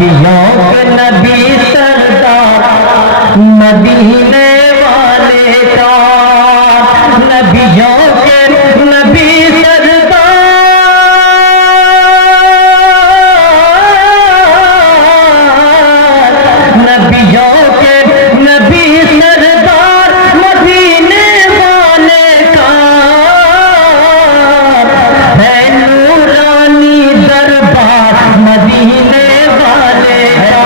नबियों के नबी सरदार मदीने वाले का, नबियों के नबी सरदार नबियों के नबी सरदार मदीने वाले का है नूरानी दरबार मदीने वाले का,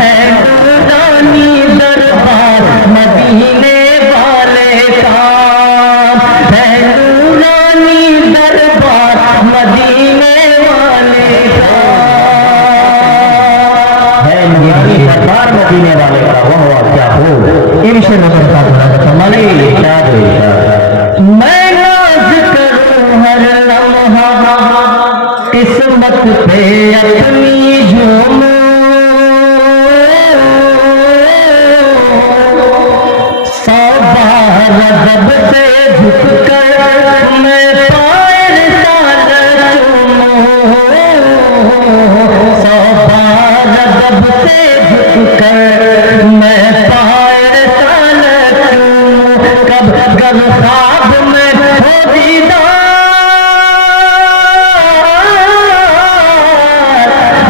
है नूरानी दरबार मदीने वाले का, है नूरानी दरबार मदीने वाले का, है नूरानी दरबार मदीने वाले का। वह क्या हो इनसे नजर का मले क्या देगा। मैं नाज करूं हर लम्हा किस्मत पे अपनी झूमूं, सौ बार रब से झुककर मैं पायर साल चूमूं, सौ बार रब से झुककर मैं पायर साल चूमूं। कब कब ख्वाब में हो दीदार,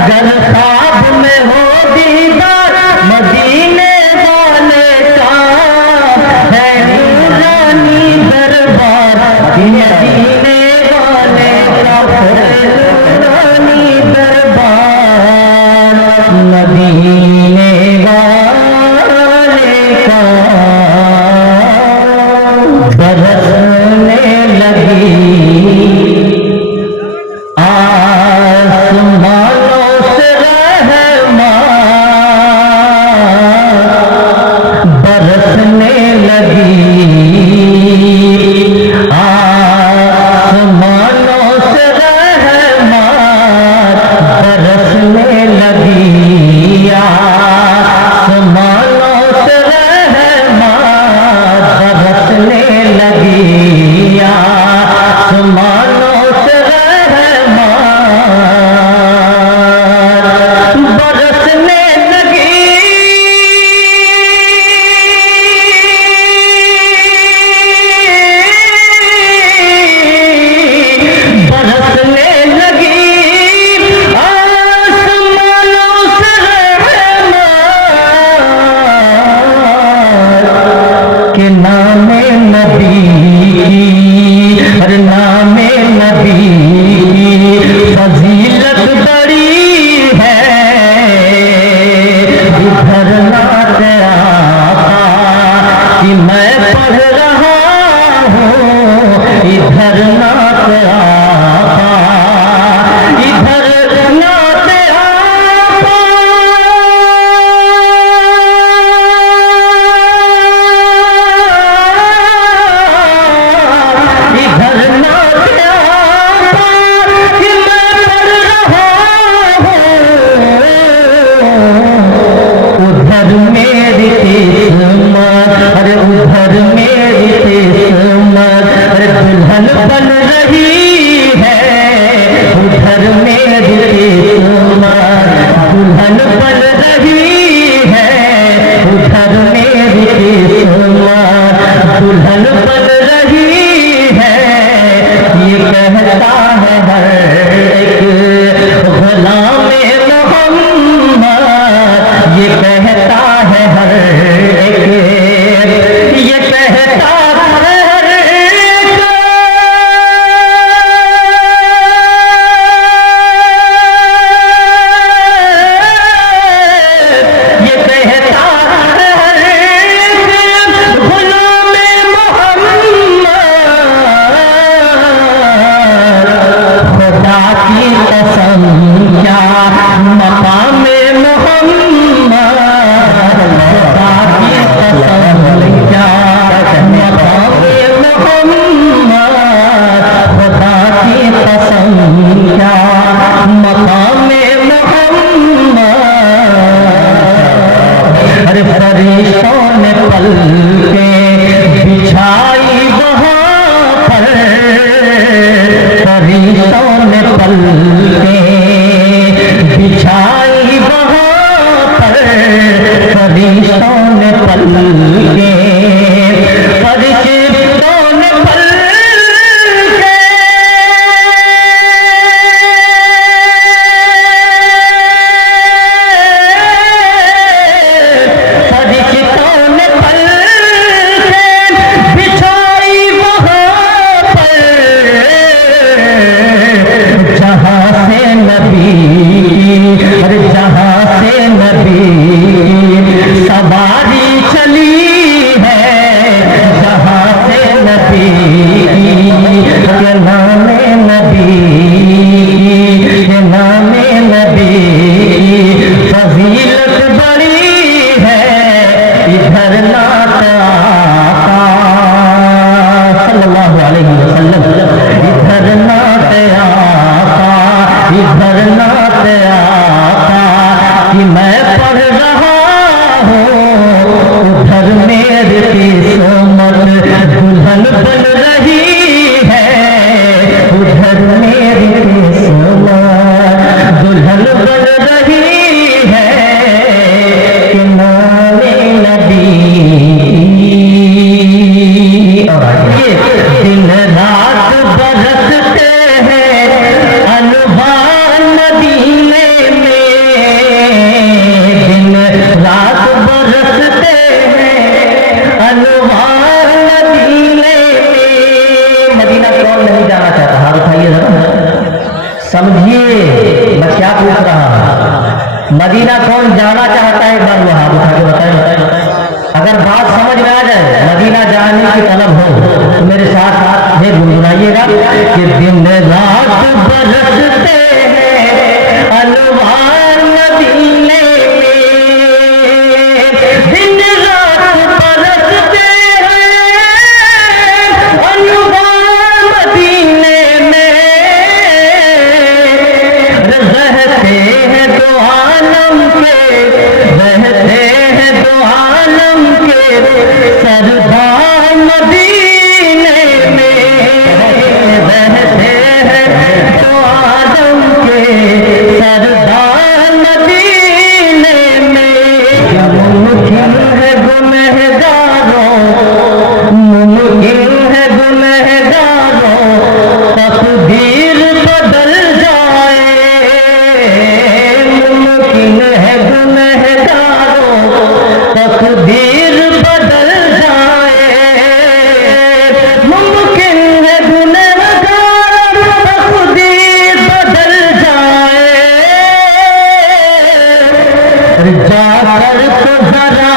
गर ख्वाब में हो दीदार मदीने वाले का, है नूरानी दरबार मदीने वाले का, है नूरानी दरबार मदीने फजीलत बड़ी है, इधर नात आका सल्लल्लाहु अलैहि वसल्लम, इधर नात आका, इधर नात आका कि मैं पढ़ रहा हूँ, उधर मेरे किस्मत दुल्हन बन रही है, उधर मेरी किस्मत दुल्हन बन रही है कि नामे नबी। और आगे दिन रात बरसते हैं अनवार मदीने में, दिन रात बरसते हैं अनवार मदीने में। मदीना कौन नहीं जाना चाहता? हाथ उठाइए जरा, समझिए मैं क्या पूछ रहा हूं। मदीना कौन जाना चाहता है? एक बार वो हाथ उठा के बताएं। अगर बात समझ में आ जाए, मदीना जाने की तलब हो तो मेरे साथ साथ ये गुनगुनाइएगा कि दिन रात बरसते हैं अनवार मदीने में, दिन रात बरसते हैं अनवार मदीने में, रहते हैं दो आलम के, रहते हैं दो आलम के सरदार मदीने में, रहते हैं दो आलम के सरदार मदीने में। मुमकिन है गुनहगारों, मुमकिन है गुनहगारों तकदीर बदल जाए, मुमकिन है गुनहगारों तकदीर बदल जाए, मुमकिन है गुनहगारों तकदीर बदल जाए। जाकर तो जरा